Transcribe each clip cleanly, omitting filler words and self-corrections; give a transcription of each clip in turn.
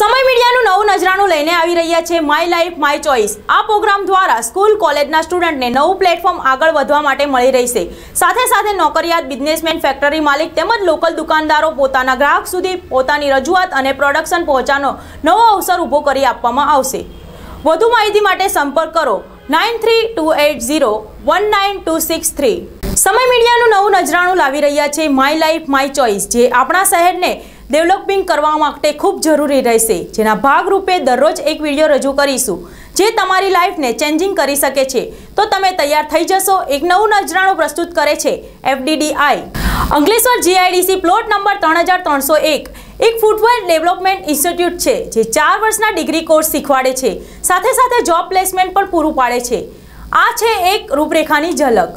સમય મીડિયાનું નવું નજરાણું લઈને આવી રહ્યા છે માય લાઈફ માય ચોઇસ। આ પ્રોગ્રામ દ્વારા સ્કૂલ કોલેજના સ્ટુડન્ટને નવું પ્લેટફોર્મ આગળ વધવા માટે મળી રહેશે। સાથે સાથે નોકરિયાત, બિઝનેસમેન, ફેક્ટરી માલિક તેમજ લોકલ દુકાનદારો પોતાના ગ્રાહક સુધી પોતાની રજૂઆત અને પ્રોડક્શન પહોંચાડવાનો નવો અવસર ઊભો કરી આપવામાં આવશે। વધુ માહિતી માટે સંપર્ક કરો 9328019263। સમય મીડિયાનું નવું નજરાણું લાવી રહ્યા છે માય લાઈફ માય ચોઇસ, જે આપણા શહેરને ડેવલપિંગ કરવા માટે ખૂબ જરૂરી રહેશે। જેના ભાગરૂપે દરરોજ એક વિડીયો રજૂ કરીશું જે તમારી લાઈફને ચેન્જિંગ કરી શકે છે। તો તમે તૈયાર થઈ જશો। એક નવું નજરાણું પ્રસ્તુત કરે છે FDDI Ankleshwar GIDC plot number 3301 એક ફૂટવેર ડેવલપમેન્ટ ઇન્સ્ટિટ્યૂટ છે જે 4 વર્ષના ડિગ્રી કોર્સ શીખવાડે છે, સાથે સાથે જોબ પ્લેસમેન્ટ પણ પૂરું પાડે છે। આ છે એક રૂપરેખાની ઝલક।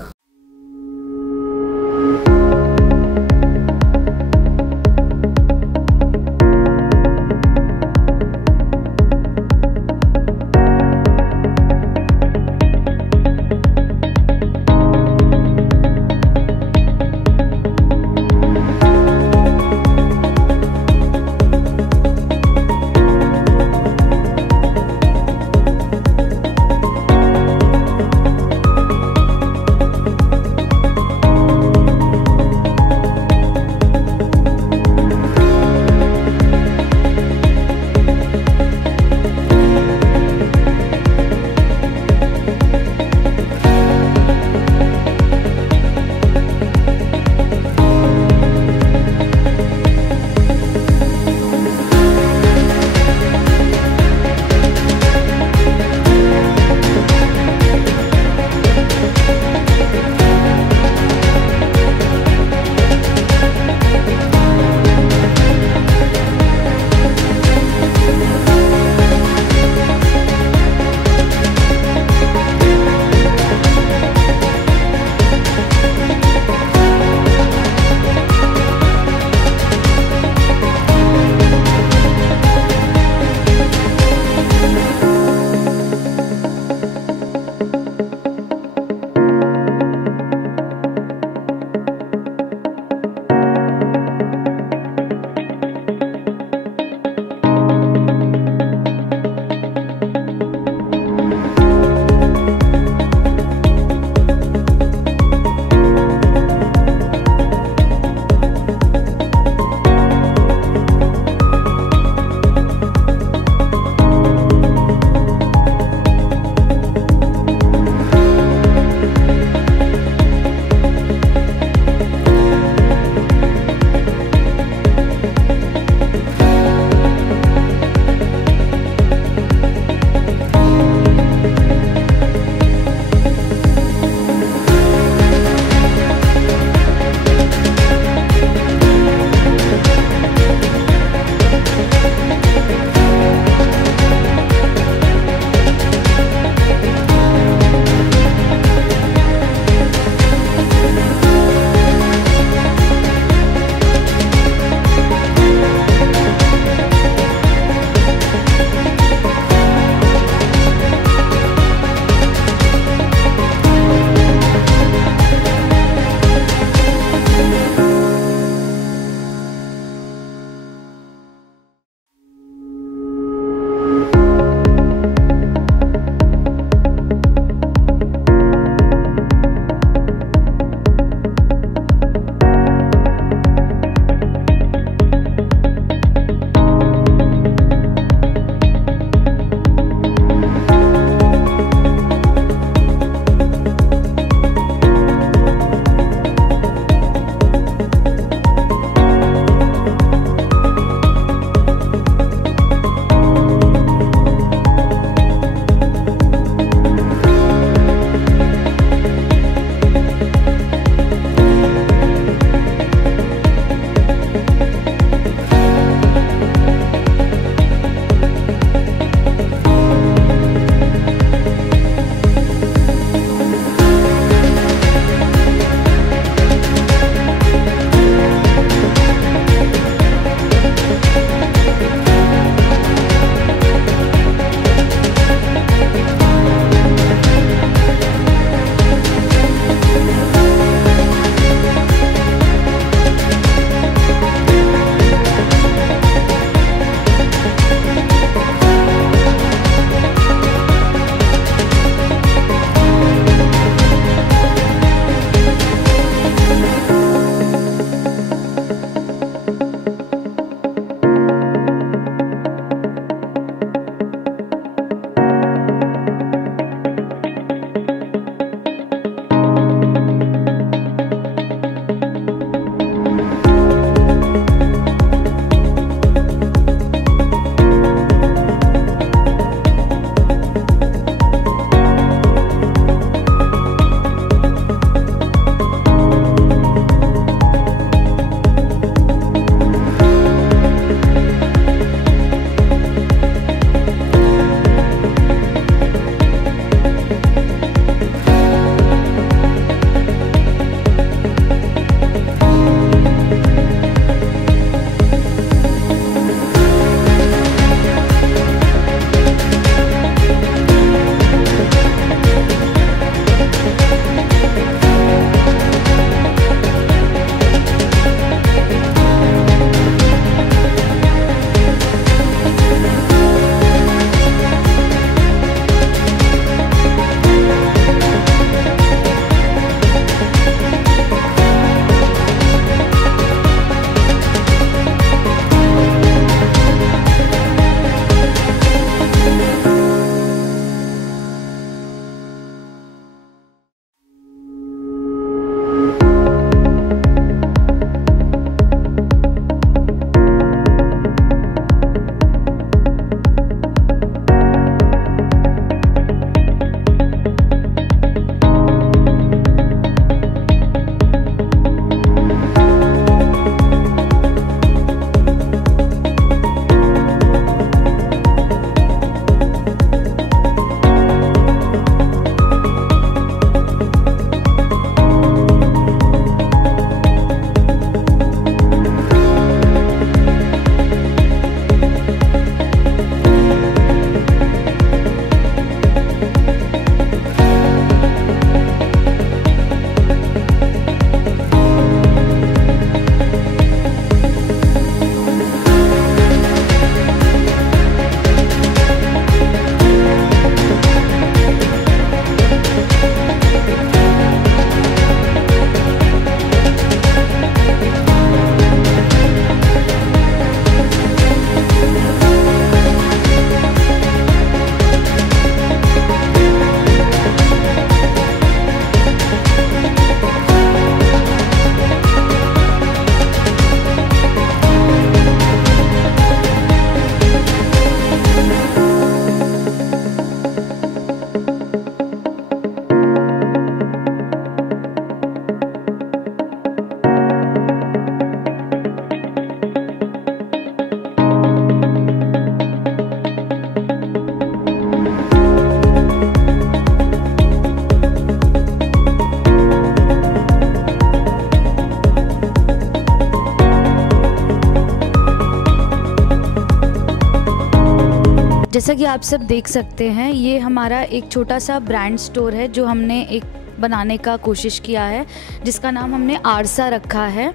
जैसा कि आप सब देख सकते हैं, ये हमारा एक छोटा सा ब्रांड स्टोर है जो हमने एक बनाने का कोशिश किया है, जिसका नाम हमने आरसा रखा है।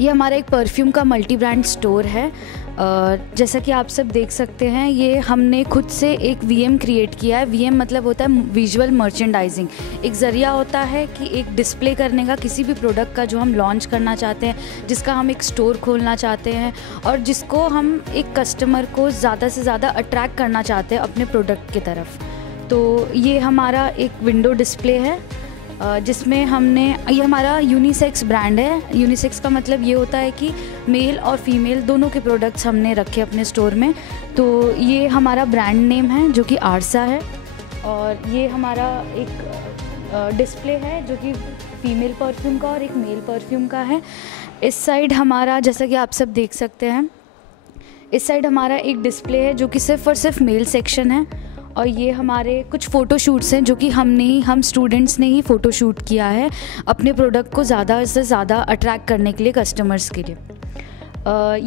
ये हमारा एक परफ्यूम का मल्टी ब्रांड स्टोर है। जैसा कि आप सब देख सकते हैं, ये हमने खुद से एक वीएम क्रिएट किया है। वीएम मतलब होता है विजुअल मर्चेंडाइजिंग। एक ज़रिया होता है कि एक डिस्प्ले करने का किसी भी प्रोडक्ट का जो हम लॉन्च करना चाहते हैं, जिसका हम एक स्टोर खोलना चाहते हैं और जिसको हम एक कस्टमर को ज़्यादा से ज़्यादा अट्रैक्ट करना चाहते हैं अपने प्रोडक्ट की तरफ। तो ये हमारा एक विंडो डिस्प्ले है जिसमें हमने, ये हमारा यूनिसेक्स ब्रांड है। यूनिसेक्स का मतलब ये होता है कि मेल और फीमेल दोनों के प्रोडक्ट्स हमने रखे अपने स्टोर में। तो ये हमारा ब्रांड नेम है जो कि आरसा है, और ये हमारा एक डिस्प्ले है जो कि फीमेल परफ्यूम का और एक मेल परफ्यूम का है। इस साइड हमारा, जैसा कि आप सब देख सकते हैं, इस साइड हमारा एक डिस्प्ले है जो कि सिर्फ़ और सिर्फ मेल सेक्शन है, और ये हमारे कुछ फ़ोटोशूट्स हैं जो कि हम स्टूडेंट्स ने ही फ़ोटोशूट किया है अपने प्रोडक्ट को ज़्यादा से ज़्यादा अट्रैक्ट करने के लिए कस्टमर्स के लिए।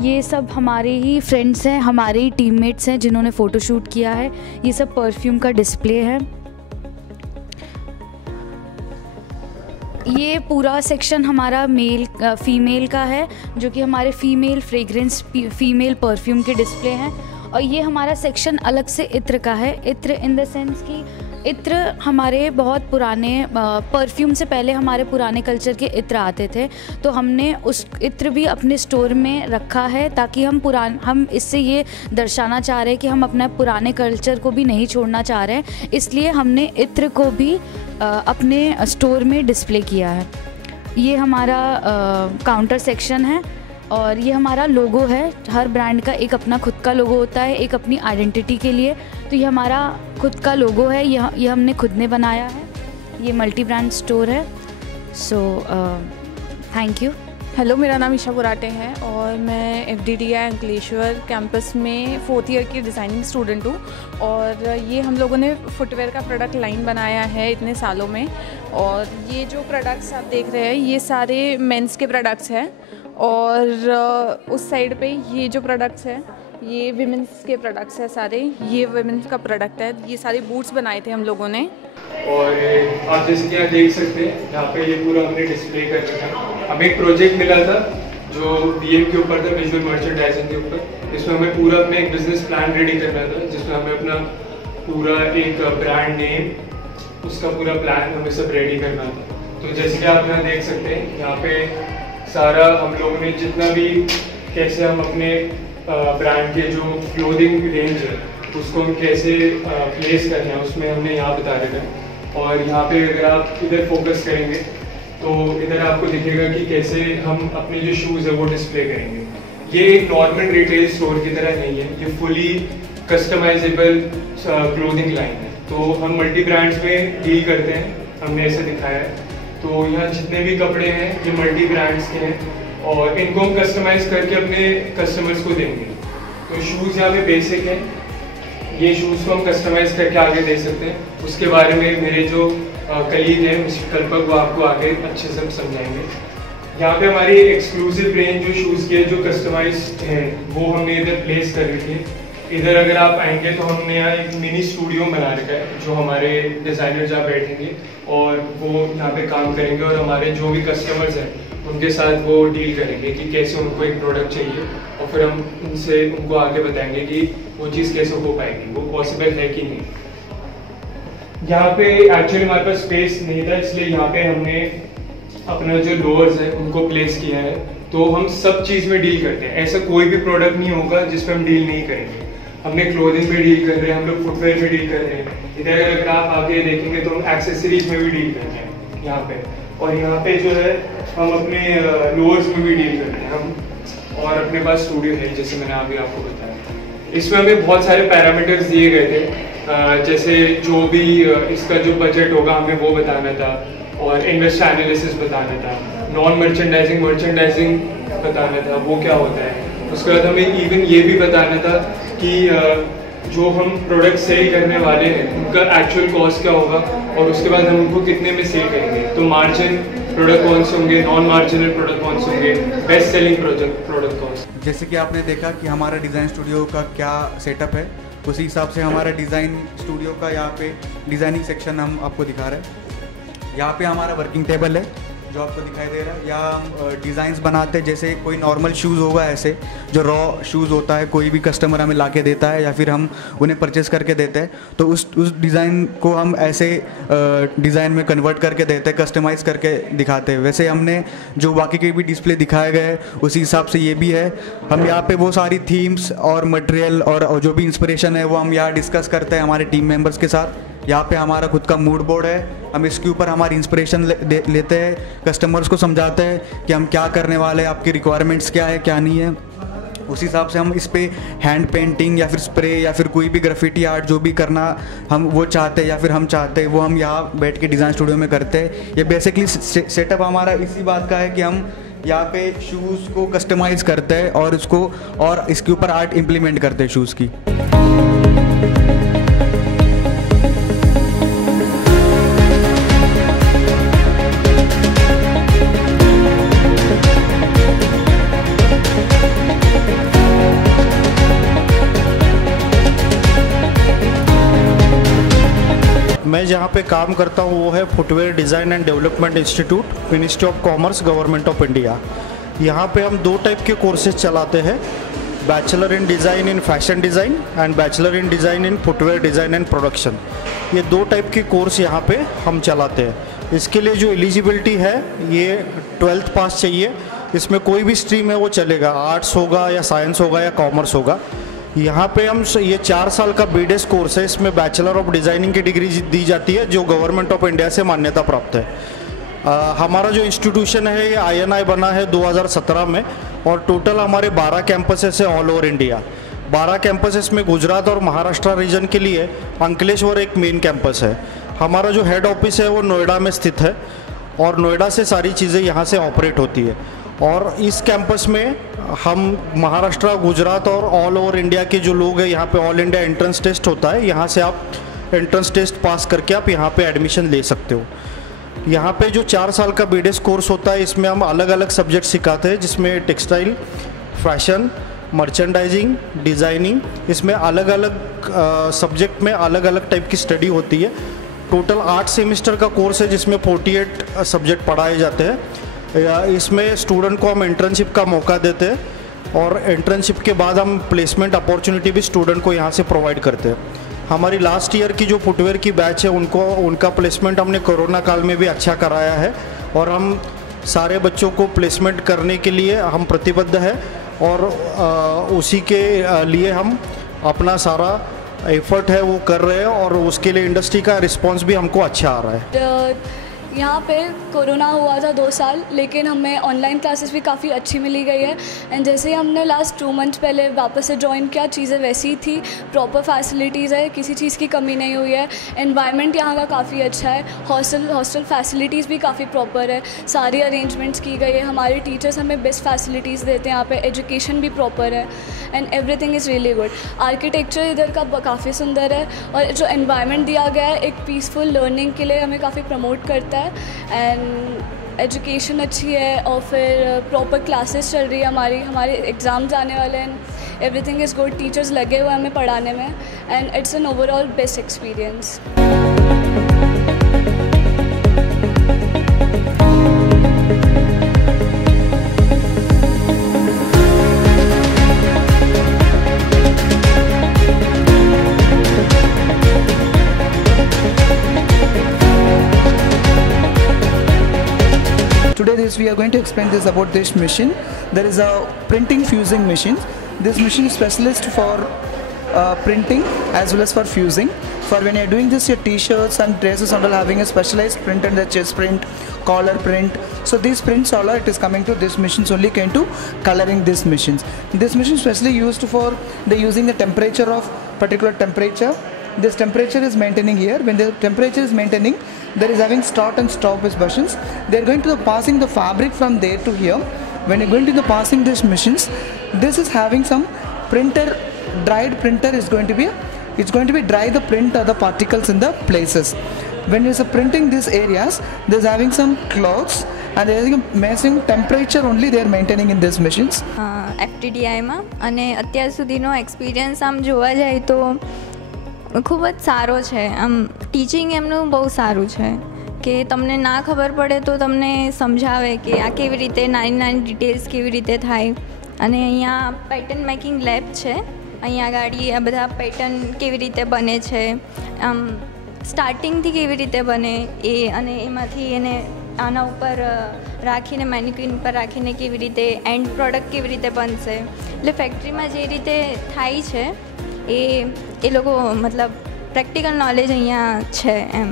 ये सब हमारे ही फ्रेंड्स हैं, हमारे ही टीममेट्स हैं जिन्होंने फ़ोटोशूट किया है। ये सब परफ्यूम का डिस्प्ले है। ये पूरा सेक्शन हमारा फीमेल का है जो कि हमारे फीमेल फ्रेग्रेंस, फीमेल परफ्यूम के डिस्प्ले हैं। और ये हमारा सेक्शन अलग से इत्र का है। इत्र इन द सेंस कि इत्र हमारे बहुत पुराने, परफ्यूम से पहले हमारे पुराने कल्चर के इत्र आते थे, तो हमने उस इत्र भी अपने स्टोर में रखा है ताकि हम इससे ये दर्शाना चाह रहे हैं कि हम अपने पुराने कल्चर को भी नहीं छोड़ना चाह रहे हैं, इसलिए हमने इत्र को भी अपने स्टोर में डिस्प्ले किया है। ये हमारा काउंटर सेक्शन है, और ये हमारा लोगो है। हर ब्रांड का एक अपना खुद का लोगो होता है, एक अपनी आइडेंटिटी के लिए। तो ये हमारा खुद का लोगो है, ये हमने खुद ने बनाया है। ये मल्टी ब्रांड स्टोर है। So thank you. हेलो, मेरा नाम ईशा बुराटे है और मैं FDDI अंकलेश्वर कैंपस में 4th ईयर की डिज़ाइनिंग स्टूडेंट हूँ। और ये हम लोगों ने फुटवेयर का प्रोडक्ट लाइन बनाया है इतने सालों में। और ये जो प्रोडक्ट्स आप देख रहे हैं, ये सारे मेंस के प्रोडक्ट्स हैं, और उस साइड पे ये जो प्रोडक्ट्स हैं, ये विमेंस के प्रोडक्ट्स हैं सारे। ये विमेंस का प्रोडक्ट है। ये सारे बूट्स बनाए थे हम लोगों ने। और आप जैसे कि यहाँ देख सकते हैं, यहाँ पे ये पूरा हमने डिस्प्ले कर रखा है। हमें एक प्रोजेक्ट मिला था जो VM के ऊपर था, विजुअल मर्चेंडाइजिंग के ऊपर। इसमें हमें पूरा अपना एक बिजनेस प्लान रेडी करना था, जिसमें हमें अपना पूरा एक ब्रांड नेम, उसका पूरा प्लान हमें सब रेडी करना था। तो जैसे कि आप यहाँ देख सकते हैं, यहाँ पे सारा हम लोगों ने जितना भी, कैसे हम अपने ब्रांड के जो क्लोथिंग रेंज है उसको हम कैसे प्लेस करना है, उसमें हमने यहाँ बता रखा है। और यहाँ पे अगर आप इधर फोकस करेंगे तो इधर आपको दिखेगा कि कैसे हम अपने जो शूज़ है वो डिस्प्ले करेंगे। ये एक नॉर्मल रिटेल स्टोर की तरह नहीं है, ये फुली कस्टमाइजेबल क्लोथिंग लाइन है। तो हम मल्टी ब्रांड्स में डील करते हैं, हमने ऐसे दिखाया है। तो यहाँ जितने भी कपड़े हैं ये मल्टी ब्रांड्स के हैं, और इनको हम कस्टमाइज़ करके अपने कस्टमर्स को देंगे। तो शूज़ यहाँ पे बेसिक हैं, ये शूज़ को हम कस्टमाइज़ करके आगे दे सकते हैं। उसके बारे में मेरे जो कलीग हैं मिस्टर कल्पक, वो आपको आगे अच्छे से समझाएंगे। यहाँ पे हमारी एक्सक्लूसिव रेंज जो शूज़ की है, जो कस्टमाइज्ड है, वो हमने इधर प्लेस कर रखी है। इधर अगर आप आएंगे तो हमने यहाँ एक मिनी स्टूडियो बना रखा है, जो हमारे डिज़ाइनर जहाँ बैठेंगे और वो यहाँ पे काम करेंगे, और हमारे जो भी कस्टमर्स हैं उनके साथ वो डील करेंगे कि कैसे उनको एक प्रोडक्ट चाहिए, और फिर हम उनको आगे बताएंगे कि वो चीज़ कैसे हो पाएगी, वो पॉसिबल है कि नहीं। यहाँ पे एक्चुअली हमारे पास स्पेस नहीं था, इसलिए यहाँ पे हमने अपना जो लोअर्स है उनको प्लेस किया है। तो हम सब चीज़ में डील करते हैं, ऐसा कोई भी प्रोडक्ट नहीं होगा जिस पे हम डील नहीं करेंगे। हमने क्लोथिंग पे डील कर रहे हैं, हम लोग फुटवेयर पे डील कर रहे हैं। इधर अगर आप आगे देखेंगे तो हम एक्सेसरीज में भी डील करते हैं यहाँ पे, और यहाँ पे जो है हम अपने लोअर्स में भी डील करते हैं हम। और अपने पास स्टूडियो है, जैसे मैंने अभी आपको बताया। इसमें हमें बहुत सारे पैरामीटर्स दिए गए थे, जैसे जो भी इसका जो बजट होगा हमें वो बताना था, और इन्वेस्ट एनालिसिस बताना था, नॉन मर्चेंडाइजिंग बताना था वो क्या होता है। उसके बाद हमें इवन ये भी बताना था कि जो हम प्रोडक्ट सेल करने वाले हैं उनका एक्चुअल कॉस्ट क्या होगा, और उसके बाद हम उनको कितने में सेल करेंगे। तो मार्जिन प्रोडक्ट कौन से होंगे, नॉन मार्जिनल प्रोडक्ट कौन से होंगे, बेस्ट सेलिंग प्रोडक्ट कौन से। जैसे कि आपने देखा कि हमारा डिज़ाइन स्टूडियो का क्या सेटअप है, उसी हिसाब से हमारा डिज़ाइन स्टूडियो का यहाँ पे डिज़ाइनिंग सेक्शन हम आपको दिखा रहे हैं। यहाँ पे हमारा वर्किंग टेबल है जो आपको दिखाई दे रहा है। यहाँ हम डिज़ाइंस बनाते हैं, जैसे कोई नॉर्मल शूज़ होगा, ऐसे जो रॉ शूज़ होता है कोई भी कस्टमर हमें ला के देता है या फिर हम उन्हें परचेस करके देते हैं, तो उस डिज़ाइन को हम ऐसे डिज़ाइन में कन्वर्ट करके देते हैं, कस्टमाइज़ करके दिखाते हैं। वैसे हमने जो बाकी के भी डिस्प्ले दिखाए गए उसी हिसाब से ये भी है। हम यहाँ पे वो सारी थीम्स और मटेरियल और जो भी इंस्पिरेशन है वो हम यहाँ डिस्कस करते हैं हमारे टीम मेंबर्स के साथ। यहाँ पे हमारा खुद का मूड बोर्ड है, हम इसके ऊपर हमारी इंस्पिरेशन लेते हैं, कस्टमर्स को समझाते हैं कि हम क्या करने वाले हैं, आपकी रिक्वायरमेंट्स क्या है क्या नहीं है। उसी हिसाब से हम इस पे हैंड पेंटिंग या फिर स्प्रे या फिर कोई भी ग्राफिटी आर्ट जो भी करना हम वो चाहते हैं या फिर हम चाहते हैं वो हम यहाँ बैठ के डिज़ाइन स्टूडियो में करते हैं। ये बेसिकली सेटअप हमारा इसी बात का है कि हम यहाँ पे शूज़ को कस्टमाइज़ करते हैं और इसको और इसके ऊपर आर्ट इम्प्लीमेंट करते हैं शूज़ की। मैं जहाँ पे काम करता हूँ वो है footwear design and development institute, ministry of commerce, government of India. यहाँ पे हम 2 टाइप के कोर्सेज चलाते हैं, bachelor in design in fashion design and bachelor in design in footwear design and production. ये 2 टाइप के कोर्स यहाँ पे हम चलाते हैं। इसके लिए जो एलिजिबिलिटी है ये 12th पास चाहिए। इसमें कोई भी स्ट्रीम है वो चलेगा, आर्ट्स होगा या साइंस होगा या कॉमर्स होगा। यहाँ पे हम ये 4 साल का बीडेस कोर्स है, इसमें बैचलर ऑफ डिज़ाइनिंग की डिग्री दी जाती है जो गवर्नमेंट ऑफ इंडिया से मान्यता प्राप्त है। हमारा जो इंस्टीट्यूशन है ये INI बना है 2017 में और टोटल हमारे 12 कैंपसेस है ऑल ओवर इंडिया। 12 कैंपसेस में गुजरात और महाराष्ट्र रीजन के लिए अंकलेश्वर एक मेन कैंपस है। हमारा जो हेड ऑफिस है वो नोएडा में स्थित है और नोएडा से सारी चीज़ें यहाँ से ऑपरेट होती है। और इस कैंपस में हम महाराष्ट्र, गुजरात और ऑल ओवर इंडिया के जो लोग हैं, यहाँ पे ऑल इंडिया एंट्रेंस टेस्ट होता है, यहाँ से आप एंट्रेंस टेस्ट पास करके आप यहाँ पे एडमिशन ले सकते हो। यहाँ पे जो 4 साल का बीडेस कोर्स होता है इसमें हम अलग अलग सब्जेक्ट सिखाते हैं, जिसमें टेक्सटाइल, फैशन, मर्चेंडाइजिंग, डिज़ाइनिंग, इसमें अलग अलग सब्जेक्ट में अलग अलग टाइप की स्टडी होती है। टोटल 8 सेमेस्टर का कोर्स है जिसमें 48 सब्जेक्ट पढ़ाए जाते हैं। इसमें स्टूडेंट को हम इंटर्नशिप का मौका देते हैं और इंटर्नशिप के बाद हम प्लेसमेंट अपॉर्चुनिटी भी स्टूडेंट को यहाँ से प्रोवाइड करते हैं। हमारी लास्ट ईयर की जो फुटवेयर की बैच है उनका प्लेसमेंट हमने कोरोना काल में भी अच्छा कराया है और हम सारे बच्चों को प्लेसमेंट करने के लिए हम प्रतिबद्ध है और उसी के लिए हम अपना सारा एफर्ट है वो कर रहे हैं और उसके लिए इंडस्ट्री का रिस्पांस भी हमको अच्छा आ रहा है। यहाँ पे कोरोना हुआ था 2 साल, लेकिन हमें ऑनलाइन क्लासेस भी काफ़ी अच्छी मिली गई है। एंड जैसे ही हमने लास्ट 2 मंथ्स पहले वापस से ज्वाइन किया, चीज़ें वैसी ही थी, प्रॉपर फैसिलिटीज़ है, किसी चीज़ की कमी नहीं हुई है। एनवायरनमेंट यहाँ का काफ़ी अच्छा है, हॉस्टल फैसिलिटीज़ भी काफ़ी प्रॉपर है, सारी अरेंजमेंट्स की गई है। हमारे टीचर्स हमें बेस्ट फैसिलिटीज़ देते हैं यहाँ पे, एजुकेशन भी प्रॉपर है and everything is really good. Architecture इधर का काफ़ी सुंदर है और जो एनवायरनमेंट दिया गया है एक पीसफुल लर्निंग के लिए हमें काफ़ी प्रमोट करता है। एंड एजुकेशन अच्छी है और फिर प्रॉपर क्लासेस चल रही है हमारे एग्ज़ाम्स आने वाले हैं। एवरीथिंग इज़ गुड, टीचर्स लगे हुए हमें पढ़ाने में and it's an overall best experience. Today we are going to explain this about this machine. There is a printing fusing machine. This machine is specialist for printing as well as for fusing. For when you are doing this, your t-shirts and dresses and all having a specialized printer, the chest print, collar print. So these prints all it is coming to this machines only going to coloring these machines. This machine is specially used for the using the temperature of particular temperature. This temperature is maintaining here. When the temperature is maintaining, there is having start and stop with machines. They are going to the passing the fabric from there to here. When you are going to the passing these machines, this is having some printer, dried printer is going to be, it's going to be dry the print or the particles in the places. When you are printing these areas, there is having some cloths and there is amazing temperature only they are maintaining in these machines. FTDIમાં અને અત્યાર સુધીનો experience આમ જોવા જાય તો ખૂબ જ સારો છે. આમ ટીચિંગ એમનું બહુ સારું છે કે તમને ના ખબર પડે તો તમને સમજાવે કે આ કેવી રીતે નાની નાની ડિટેલ્સ કેવી રીતે થાય. અને અહીંયા પેટર્ન મેકિંગ લેબ છે. અહીંયા આગળ આ બધા પેટર્ન કેવી રીતે બને છે, આમ સ્ટાર્ટિંગથી કેવી રીતે બને એ, અને એમાંથી એને આના ઉપર રાખીને મેનિક્વિન પર રાખીને કેવી રીતે એન્ડ પ્રોડક્ટ કેવી રીતે બનશે. એટલે ફેક્ટરીમાં જે રીતે થાય છે એ લોકો મતલબ પ્રેક્ટિકલ નોલેજ અહીંયા છે એમ.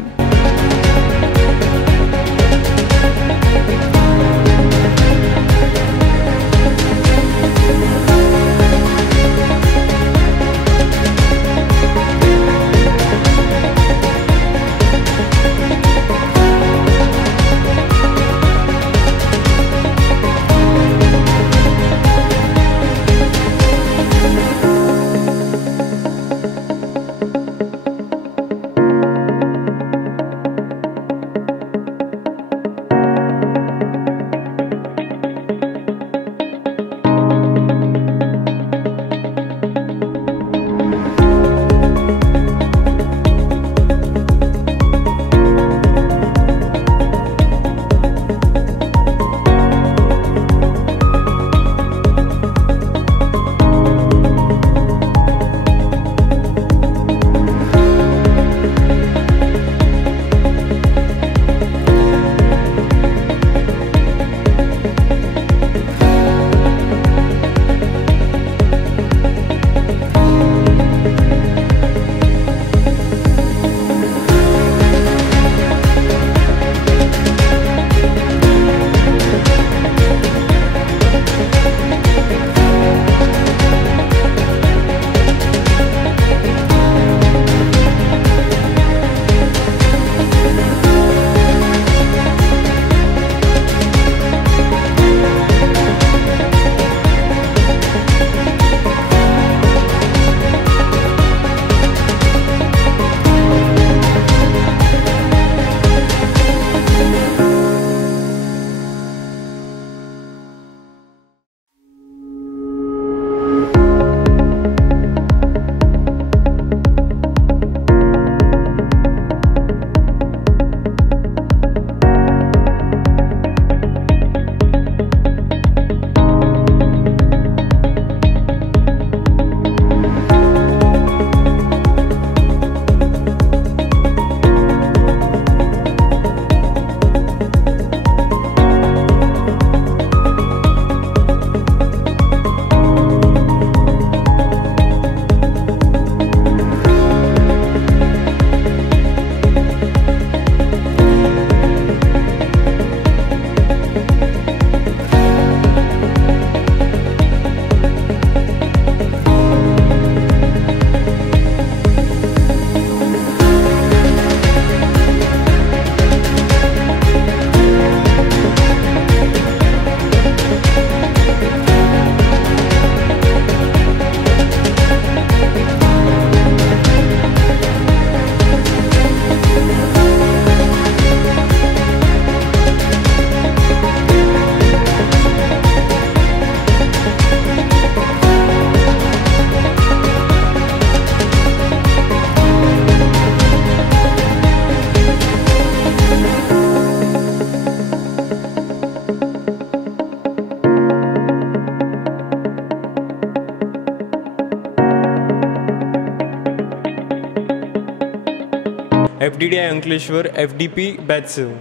FDDI अंकलेश्वर FDP बैच से हूँ।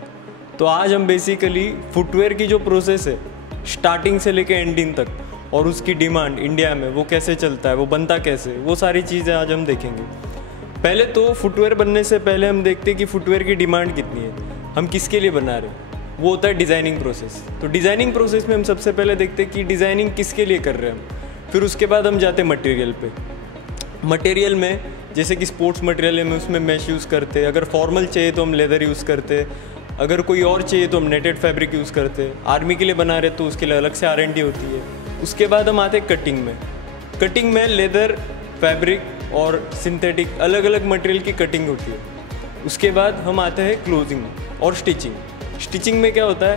तो आज हम बेसिकली फुटवेयर की जो प्रोसेस है स्टार्टिंग से लेके एंडिंग तक और उसकी डिमांड इंडिया में वो कैसे चलता है, वो बनता कैसे, वो सारी चीज़ें आज हम देखेंगे। पहले तो फुटवेयर बनने से पहले हम देखते हैं कि फुटवेयर की डिमांड कितनी है, हम किसके लिए बना रहे हैं। वो होता है डिज़ाइनिंग प्रोसेस। तो डिज़ाइनिंग प्रोसेस में हम सबसे पहले देखते हैं कि डिज़ाइनिंग किसके लिए कर रहे हैं हम। फिर उसके बाद हम जाते हैं मटेरियल पे। मटेरियल में जैसे कि स्पोर्ट्स मटेरियल है, उसमें मैश यूज़ करते हैं। अगर फॉर्मल चाहिए तो हम लेदर यूज़ करते हैं। अगर कोई और चाहिए तो हम नेटेड फैब्रिक यूज़ करते हैं। आर्मी के लिए बना रहे तो उसके लिए अलग से R&D होती है। उसके बाद हम आते हैं कटिंग में। कटिंग में लेदर, फैब्रिक और सिंथेटिक अलग अलग मटेरियल की कटिंग होती है। उसके बाद हम आते हैं क्लोजिंग और स्टिचिंग। स्टिचिंग में क्या होता है,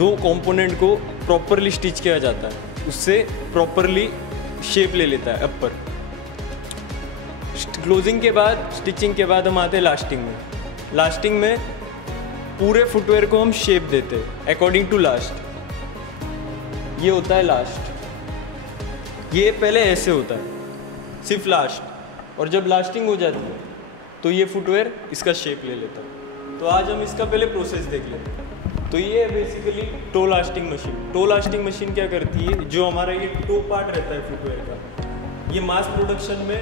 दो कंपोनेंट को प्रॉपरली स्टिच किया जाता है, उससे प्रॉपरली शेप ले लेता है अपर। क्लोजिंग के बाद, स्टिचिंग के बाद हम आते हैं लास्टिंग में। लास्टिंग में पूरे फुटवेयर को हम शेप देते हैं अकॉर्डिंग टू लास्ट। ये होता है लास्ट। ये पहले ऐसे होता है सिर्फ लास्ट, और जब लास्टिंग हो जाती है तो ये फुटवेयर इसका शेप ले लेता है। तो आज हम इसका पहले प्रोसेस देख लेते हैं। तो ये है basically toe lasting machine. Toe lasting machine क्या करती है, जो हमारा ये टो पार्ट रहता है फुटवेयर का, ये मास प्रोडक्शन में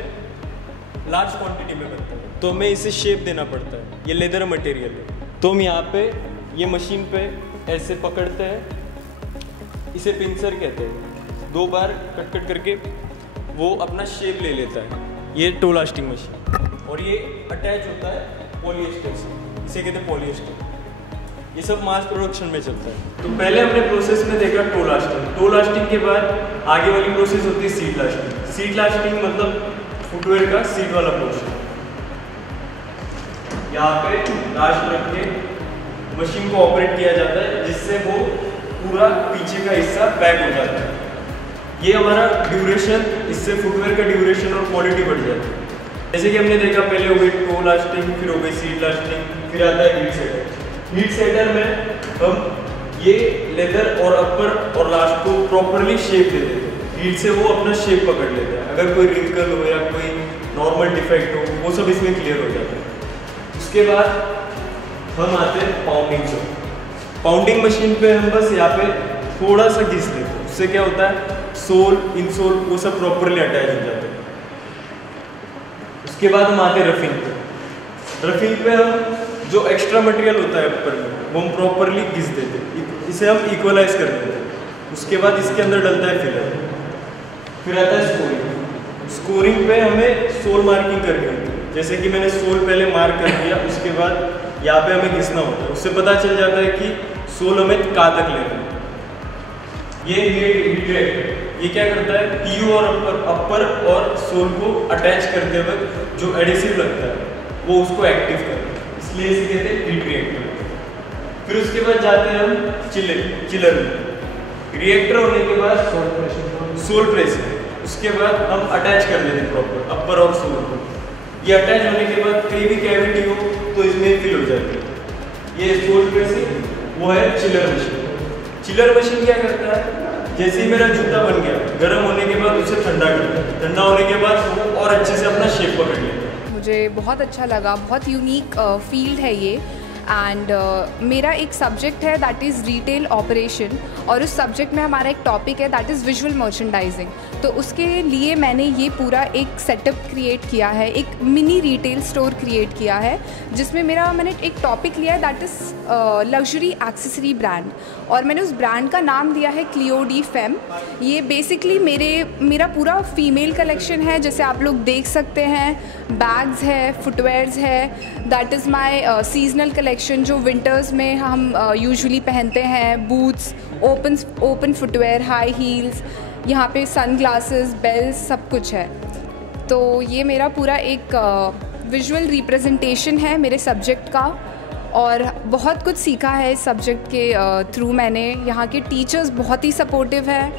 लार्ज क्वांटिटी में बनता है, तो हमें इसे शेप देना पड़ता है। ये लेदर मटेरियल है, तो हम यहाँ पे ये मशीन पे ऐसे पकड़ते हैं, इसे पिंसर कहते हैं। 2 बार कट कट करके वो अपना शेप ले लेता है, ये टो लास्टिंग मशीन। और ये अटैच होता है पॉलिएस्टर से, इसे कहते हैं पॉलिएस्टर। ये सब मास प्रोडक्शन में चलता है। तो पहले हमने प्रोसेस में देखा टो लास्टिंग। टो लास्टिंग के बाद आगे वाली प्रोसेस होती है सीट लास्टिंग। सीट लास्टिंग मतलब फुटवेयर का सीट वाला पोर्शन। यहाँ पे लास्ट रख के मशीन को ऑपरेट किया जाता है, जिससे वो पूरा पीछे का हिस्सा बैक हो जाता है। ये हमारा ड्यूरेशन, इससे फुटवेयर का ड्यूरेशन और क्वालिटी बढ़ जाती है। जैसे कि हमने देखा, पहले हो गई टो लास्टिंग, फिर हो गई सीट लास्टिंग, फिर आता है हीट सेटर। हीट सेटर में हम ये लेदर और अपर और लास्ट को प्रॉपरली शेप दे देते हैं। हीट से वो अपना शेप पकड़ लेता है। अगर कोई रिंकल हो या कोई नॉर्मल डिफेक्ट हो, वो सब इसमें क्लियर हो जाता है। उसके बाद हम आते हैं पाउंडिंग से। पाउंडिंग मशीन पे हम बस यहाँ पे थोड़ा सा घिस देते हैं, उससे क्या होता है, सोल इनसोल वो सब प्रॉपरली अटैच हो जाते हैं। उसके बाद हम आते हैं रफिंग पे। रफिंग पे हम जो एक्स्ट्रा मटेरियल होता है ऊपर में, वो हम प्रॉपरली घिस देते हैं, इसे हम इक्वलाइज कर देते हैं। उसके बाद इसके अंदर डलता है फिलर। फिर आता है स्कोरिंग। स्कोरिंग पे हमें सोल मार्किंग करनी होती है। जैसे कि मैंने सोल पहले मार्क कर दिया, उसके बाद यहाँ पे हमें घिसना होता है, उससे पता चल जाता है कि सोल हमें कहाँ तक लेना है। ये हीट रिएक्टर, ये क्या करता है, पीयू और अपर और सोल को अटैच करते वक्त जो एडिसिव लगता है वो उसको एक्टिव करता है, इसलिए इसे कहते हैं हीट रिएक्टर। फिर उसके बाद जाते हैं हम चिलर में। रिएक्टर होने के बाद सोल प्रेशर, उसके बाद हम अटैच कर देते हैं प्रॉपर अपर और सोल को। ये अटैच होने के बाद कहीं भी कैविटी हो तो इसमें फिल हो जाती है। ये सोल प्रेसिंग, वो है चिलर मशीन। चिलर मशीन क्या करता है, जैसे ही मेरा जूता बन गया, गर्म होने के बाद उसे ठंडा करता है। ठंडा होने के बाद वो और अच्छे से अपना शेप पकड़ लेता है। मुझे बहुत अच्छा लगा, बहुत यूनिक फील्ड है ये। एंड मेरा एक सब्जेक्ट है दैट इज़ रिटेल ऑपरेशन, और उस सब्जेक्ट में हमारा एक टॉपिक है दैट इज़ विजुअल मर्चेंडाइजिंग। तो उसके लिए मैंने ये पूरा एक सेटअप क्रिएट किया है, एक मिनी रिटेल स्टोर क्रिएट किया है, जिसमें मैंने एक टॉपिक लिया है that is luxury accessory brand, और मैंने उस ब्रांड का नाम दिया है क्लियो डी फेम। ये बेसिकली मेरा पूरा फीमेल कलेक्शन है, जैसे आप लोग देख सकते हैं। बैग्स है, फुटवेयर्स है, that is my seasonal collection जो विंटर्स में हम यूजुअली पहनते हैं। Boots, open footwear, high heels, यहाँ पे सन ग्लासेस, बेल्स, सब कुछ है। तो ये मेरा पूरा एक विजुअल रिप्रेजेंटेशन है मेरे सब्जेक्ट का, और बहुत कुछ सीखा है इस सब्जेक्ट के थ्रू मैंने। यहाँ के टीचर्स बहुत ही सपोर्टिव हैं,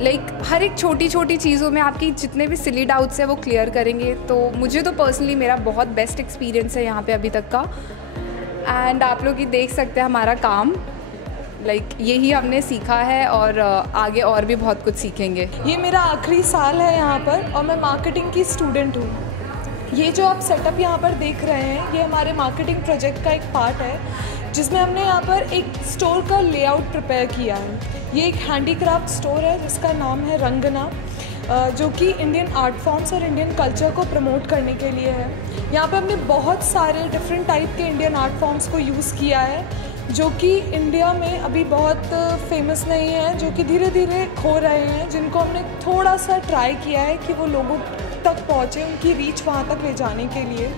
लाइक हर एक छोटी छोटी चीज़ों में आपकी जितने भी सिली डाउट्स हैं वो क्लियर करेंगे। तो मुझे तो पर्सनली मेरा बहुत बेस्ट एक्सपीरियंस है यहाँ पे अभी तक का। एंड आप लोग ये देख सकते हैं हमारा काम, लाइक यही हमने सीखा है, और आगे और भी बहुत कुछ सीखेंगे। ये मेरा आखिरी साल है यहाँ पर, और मैं मार्केटिंग की स्टूडेंट हूँ। ये जो आप सेटअप यहाँ पर देख रहे हैं, ये हमारे मार्केटिंग प्रोजेक्ट का एक पार्ट है, जिसमें हमने यहाँ पर एक स्टोर का लेआउट प्रिपेयर किया है। ये एक हैंडीक्राफ्ट स्टोर है जिसका नाम है रंगना, जो कि इंडियन आर्ट फॉर्म्स और इंडियन कल्चर को प्रमोट करने के लिए है। यहाँ पे हमने बहुत सारे डिफरेंट टाइप के इंडियन आर्ट फॉर्म्स को यूज़ किया है, जो कि इंडिया में अभी बहुत फेमस नहीं है, जो कि धीरे धीरे खो रहे हैं, जिनको हमने थोड़ा सा ट्राई किया है कि वो लोगों तक पहुँचे, उनकी रीच वहाँ तक ले जाने के लिए।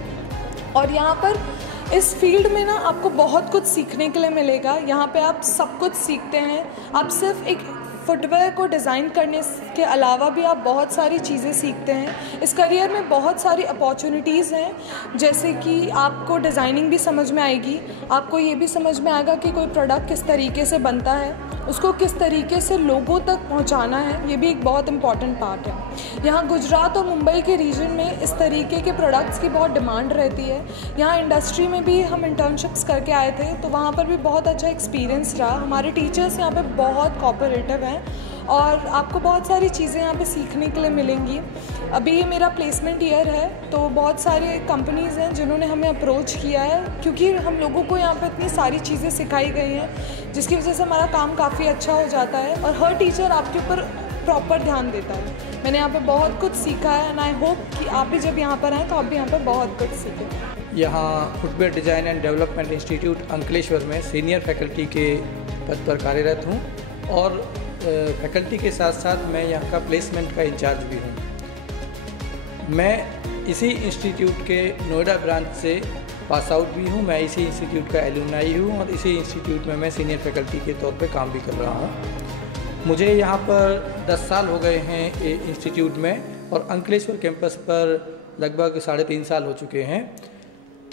और यहाँ पर इस फील्ड में ना आपको बहुत कुछ सीखने के लिए मिलेगा। यहाँ पे आप सब कुछ सीखते हैं। आप सिर्फ एक फुटवेयर को डिज़ाइन करने के अलावा भी आप बहुत सारी चीज़ें सीखते हैं। इस करियर में बहुत सारी अपॉर्चुनिटीज़ हैं, जैसे कि आपको डिज़ाइनिंग भी समझ में आएगी, आपको ये भी समझ में आएगा कि कोई प्रोडक्ट किस तरीके से बनता है, उसको किस तरीके से लोगों तक पहुंचाना है, ये भी एक बहुत इंपॉर्टेंट पार्ट है। यहाँ गुजरात और मुंबई के रीजन में इस तरीके के प्रोडक्ट्स की बहुत डिमांड रहती है। यहाँ इंडस्ट्री में भी हम इंटर्नशिप्स करके आए थे, तो वहाँ पर भी बहुत अच्छा एक्सपीरियंस रहा। हमारे टीचर्स यहाँ पे बहुत कोऑपरेटिव हैं और आपको बहुत सारी चीज़ें यहाँ पे सीखने के लिए मिलेंगी। अभी ये मेरा प्लेसमेंट ईयर है, तो बहुत सारे कंपनीज़ हैं जिन्होंने हमें अप्रोच किया है, क्योंकि हम लोगों को यहाँ पे इतनी सारी चीज़ें सिखाई गई हैं जिसकी वजह से हमारा काम काफ़ी अच्छा हो जाता है और हर टीचर आपके ऊपर प्रॉपर ध्यान देता है। मैंने यहाँ पे बहुत कुछ सीखा है एंड आई होप कि आप भी जब यहाँ पर आएँ तो आप भी यहाँ पर बहुत कुछ सीखें। यहाँ footwear design and development institute Ankleshwar में सीनियर फैकल्टी के पद पर कार्यरत हूँ और फैकल्टी के साथ साथ मैं यहाँ का प्लेसमेंट का इंचार्ज भी हूँ। मैं इसी इंस्टीट्यूट के नोएडा ब्रांच से पास आउट भी हूँ। मैं इसी इंस्टीट्यूट का एलुमनाई हूँ और इसी इंस्टीट्यूट में मैं सीनियर फैकल्टी के तौर पे काम भी कर रहा हूँ। मुझे यहाँ पर 10 साल हो गए हैं इंस्टीट्यूट में और अंकलेश्वर कैंपस पर लगभग 3.5 साल हो चुके हैं।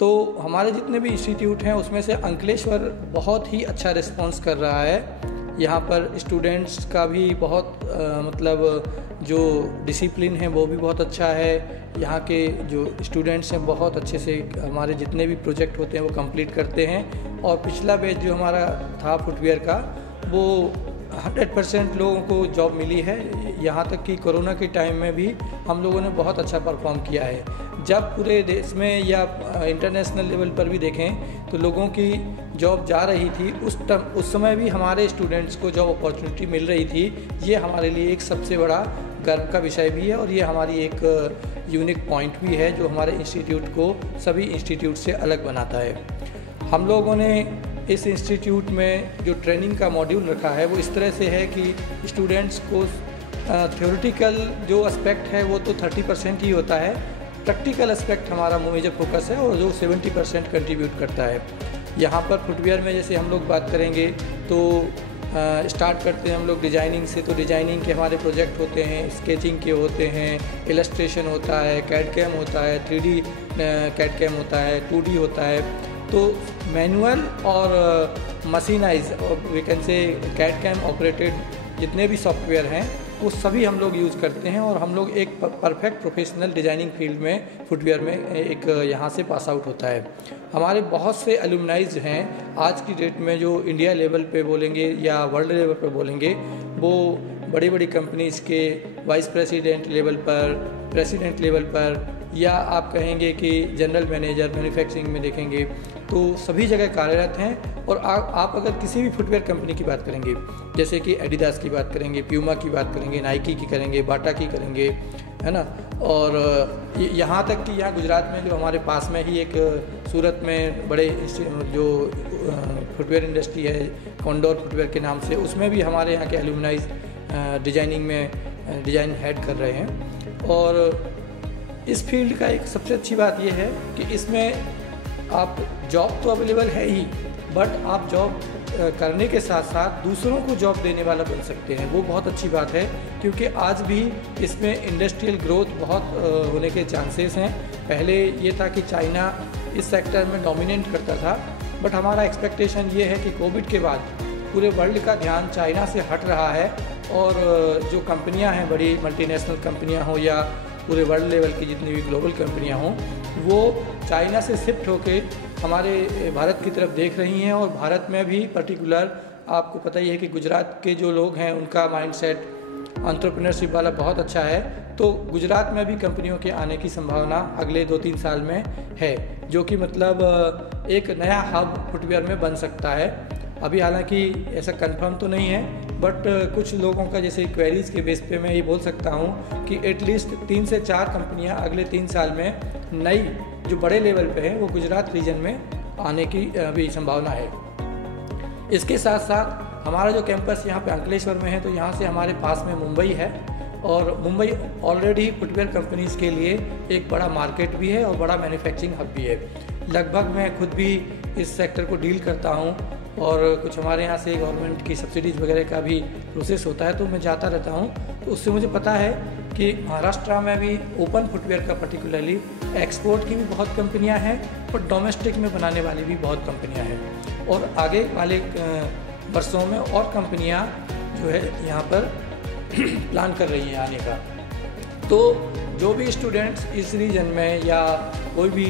तो हमारे जितने भी इंस्टीट्यूट हैं उसमें से अंकलेश्वर बहुत ही अच्छा रिस्पांस कर रहा है। यहाँ पर स्टूडेंट्स का भी बहुत मतलब जो डिसिप्लिन है वो भी बहुत अच्छा है। यहाँ के जो स्टूडेंट्स हैं बहुत अच्छे से हमारे जितने भी प्रोजेक्ट होते हैं वो कंप्लीट करते हैं और पिछला बैच जो हमारा था फुटवेयर का वो 100% लोगों को जॉब मिली है। यहाँ तक कि कोरोना के टाइम में भी हम लोगों ने बहुत अच्छा परफॉर्म किया है। जब पूरे देश में या इंटरनेशनल लेवल पर भी देखें तो लोगों की जॉब जा रही थी, उस समय भी हमारे स्टूडेंट्स को जॉब अपॉर्चुनिटी मिल रही थी। ये हमारे लिए एक सबसे बड़ा गर्व का विषय भी है और ये हमारी एक यूनिक पॉइंट भी है जो हमारे इंस्टीट्यूट को सभी इंस्टीट्यूट से अलग बनाता है। हम लोगों ने इस इंस्टीट्यूट में जो ट्रेनिंग का मॉड्यूल रखा है वो इस तरह से है कि स्टूडेंट्स को थ्योरेटिकल जो एस्पेक्ट है वो तो 30% ही होता है, प्रैक्टिकल एस्पेक्ट हमारा मेजर फोकस है और जो 70% कंट्रीब्यूट करता है। यहाँ पर फुटवेयर में जैसे हम लोग बात करेंगे तो स्टार्ट करते हैं हम लोग डिज़ाइनिंग से। तो डिज़ाइनिंग के हमारे प्रोजेक्ट होते हैं, स्केचिंग के होते हैं, इलस्ट्रेशन होता है, कैड कैम होता है, 3D कैड कैम होता है, 2D होता है। तो मैनुअल और मशीनाइज और we can say CAD CAM operated जितने भी सॉफ्टवेयर हैं वो सभी हम लोग यूज़ करते हैं और हम लोग एक परफेक्ट प्रोफेशनल डिज़ाइनिंग फील्ड में फुटवेयर में एक यहाँ से पास आउट होता है। हमारे बहुत से एलुमनाइज हैं आज की डेट में जो इंडिया लेवल पे बोलेंगे या वर्ल्ड लेवल पे बोलेंगे, वो बड़ी बड़ी कंपनीज़ के वाइस प्रेसिडेंट लेवल पर, प्रेसिडेंट लेवल पर, या आप कहेंगे कि जनरल मैनेजर मैन्युफैक्चरिंग में देखेंगे तो सभी जगह कार्यरत हैं। और आप अगर किसी भी फुटवेयर कंपनी की बात करेंगे, जैसे कि एडिडास की बात करेंगे, प्यूमा की बात करेंगे, नाइकी की करेंगे, बाटा की करेंगे, है ना, और यहाँ तक कि यहाँ गुजरात में जो हमारे पास में ही एक सूरत में बड़े जो फुटवेयर इंडस्ट्री है कॉन्डोर फुटवेयर के नाम से, उसमें भी हमारे यहाँ के एलुमनाइज डिज़ाइनिंग में डिज़ाइन हेड कर रहे हैं। और इस फील्ड का एक सबसे अच्छी बात यह है कि इसमें आप जॉब तो अवेलेबल है ही, बट आप जॉब करने के साथ साथ दूसरों को जॉब देने वाला बन सकते हैं। वो बहुत अच्छी बात है क्योंकि आज भी इसमें इंडस्ट्रियल ग्रोथ बहुत होने के चांसेस हैं। पहले ये था कि चाइना इस सेक्टर में डोमिनेट करता था, बट हमारा एक्सपेक्टेशन ये है कि कोविड के बाद पूरे वर्ल्ड का ध्यान चाइना से हट रहा है और जो कंपनियां हैं, बड़ी मल्टीनेशनल कंपनियां हो या पूरे वर्ल्ड लेवल की जितनी भी ग्लोबल कंपनियां हों, वो चाइना से शिफ्ट होके हमारे भारत की तरफ देख रही हैं। और भारत में भी पर्टिकुलर आपको पता ही है कि गुजरात के जो लोग हैं उनका माइंडसेट एंटरप्रेन्योरशिप वाला बहुत अच्छा है। तो गुजरात में भी कंपनियों के आने की संभावना अगले 2-3 साल में है, जो कि मतलब एक नया हब फुटवेयर में बन सकता है। अभी हालांकि ऐसा कंफर्म तो नहीं है, बट कुछ लोगों का जैसे क्वेरीज के बेस पे मैं ये बोल सकता हूँ कि एटलीस्ट 3 से 4 कंपनियाँ अगले 3 साल में नई जो बड़े लेवल पे हैं वो गुजरात रीजन में आने की भी संभावना है। इसके साथ साथ हमारा जो कैंपस यहाँ पे अंकलेश्वर में है, तो यहाँ से हमारे पास में मुंबई है और मुंबई ऑलरेडी फुटवेयर कंपनीज़ के लिए एक बड़ा मार्केट भी है और बड़ा मैन्युफैक्चरिंग हब भी है। लगभग मैं खुद भी इस सेक्टर को डील करता हूँ और कुछ हमारे यहाँ से गवर्नमेंट की सब्सिडीज़ वगैरह का भी प्रोसेस होता है, तो मैं जाता रहता हूँ। तो उससे मुझे पता है कि महाराष्ट्र में भी ओपन फुटवेयर का पर्टिकुलरली एक्सपोर्ट की भी बहुत कंपनियां हैं और डोमेस्टिक में बनाने वाली भी बहुत कंपनियां हैं, और आगे वाले वर्षों में और कंपनियां जो है यहाँ पर प्लान कर रही हैं आने का। तो जो भी स्टूडेंट्स इस रीजन में या कोई भी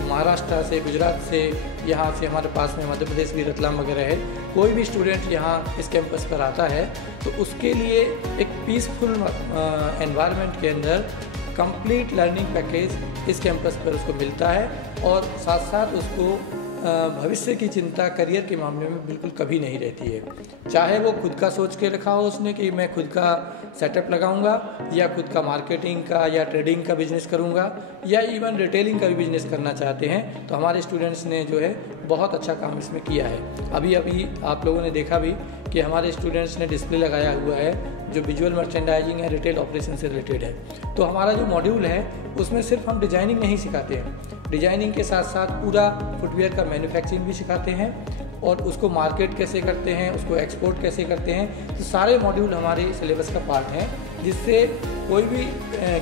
महाराष्ट्र से, गुजरात से, यहाँ से हमारे पास में मध्य प्रदेश भी रतलाम वगैरह है, कोई भी स्टूडेंट यहाँ इस कैंपस पर आता है तो उसके लिए एक पीसफुल एनवायरनमेंट के अंदर कंप्लीट लर्निंग पैकेज इस कैंपस पर उसको मिलता है, और साथ साथ उसको भविष्य की चिंता करियर के मामले में बिल्कुल कभी नहीं रहती है। चाहे वो खुद का सोच के रखा हो उसने कि मैं खुद का सेटअप लगाऊंगा या खुद का मार्केटिंग का या ट्रेडिंग का बिजनेस करूंगा या इवन रिटेलिंग का भी बिजनेस करना चाहते हैं, तो हमारे स्टूडेंट्स ने जो है बहुत अच्छा काम इसमें किया है। अभी आप लोगों ने देखा भी कि हमारे स्टूडेंट्स ने डिस्प्ले लगाया हुआ है जो विजुअल मर्चेंडाइजिंग है, रिटेल ऑपरेशन से रिलेटेड है। तो हमारा जो मॉड्यूल है उसमें सिर्फ हम डिजाइनिंग नहीं सिखाते हैं, डिजाइनिंग के साथ साथ पूरा फुटवेयर का मैन्युफैक्चरिंग भी सिखाते हैं और उसको मार्केट कैसे करते हैं, उसको एक्सपोर्ट कैसे करते हैं। तो सारे मॉड्यूल हमारे सिलेबस का पार्ट हैं, जिससे कोई भी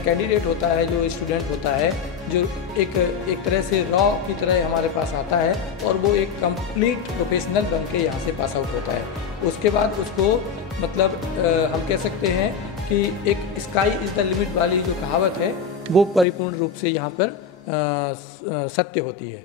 कैंडिडेट होता है, जो स्टूडेंट होता है, जो एक तरह से रॉ की तरह हमारे पास आता है और वो एक कंप्लीट प्रोफेशनल बन के यहाँ से पास आउट होता है। उसके बाद उसको मतलब हम कह सकते हैं कि एक स्काई इज़ द लिमिट वाली जो कहावत है वो परिपूर्ण रूप से यहाँ पर सत्य होती है।